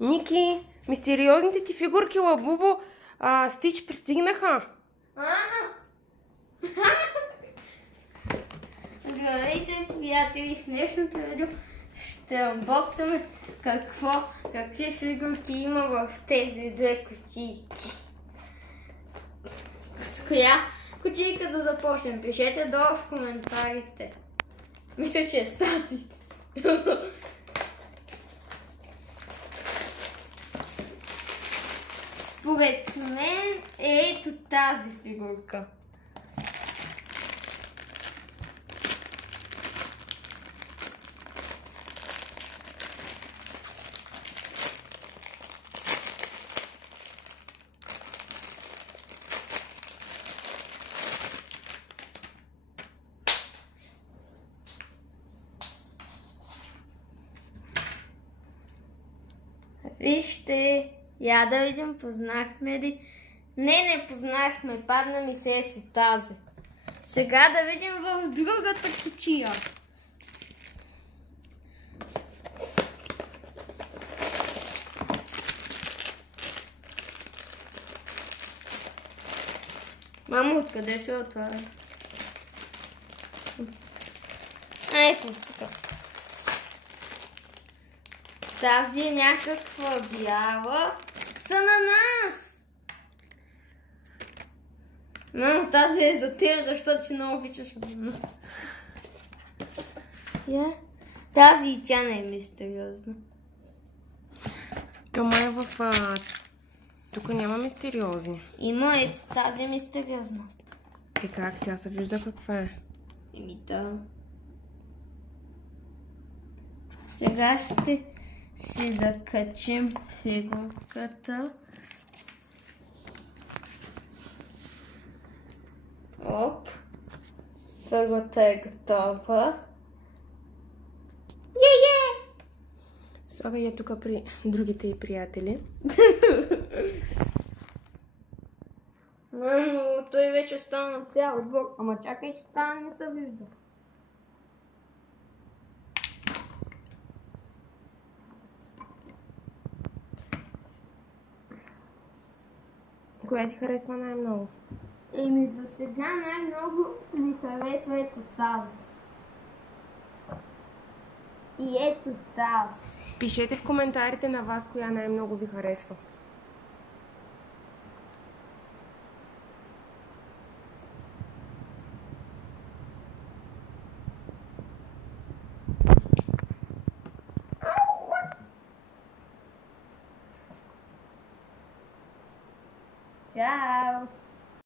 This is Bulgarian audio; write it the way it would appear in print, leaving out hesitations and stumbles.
Ники, мистериозните ти фигурки Лабубо Стич пристигнаха. Здравейте, приятели! В днешното видео ще анбоксаме какви фигурки има в тези две кутийки. С коя кутийка да започнем? Пишете долу в коментарите. Мисля, че е с тази. Според мен е ето тази фигурка. Вижте, я да видим, познахме ли? Не познахме, падна ми се ето тази. Сега да видим в другата кутия. Мамо, откъде се отваря? Ето тук. Тази е някаква бяла с ананас. Мамо, тази е за теб, защото ти много обичаш ананас. Тази и тя не е мистериозна. Тома е в... Тук няма мистериозни. Има ето тази е мистериозна. И как? Тя се вижда каква е. Да. Сега ще си закачим фигурката. Оп. Първата е готова. Слагай я тук при другите и приятели. Мамо, той вече стана цял отбор. Ама чакай, че там не се вижда. Коя ти харесва най-много? За сега най-много ми харесва ето тази. И ето тази. Пишете в коментарите на вас коя най-много ви харесва. Чао!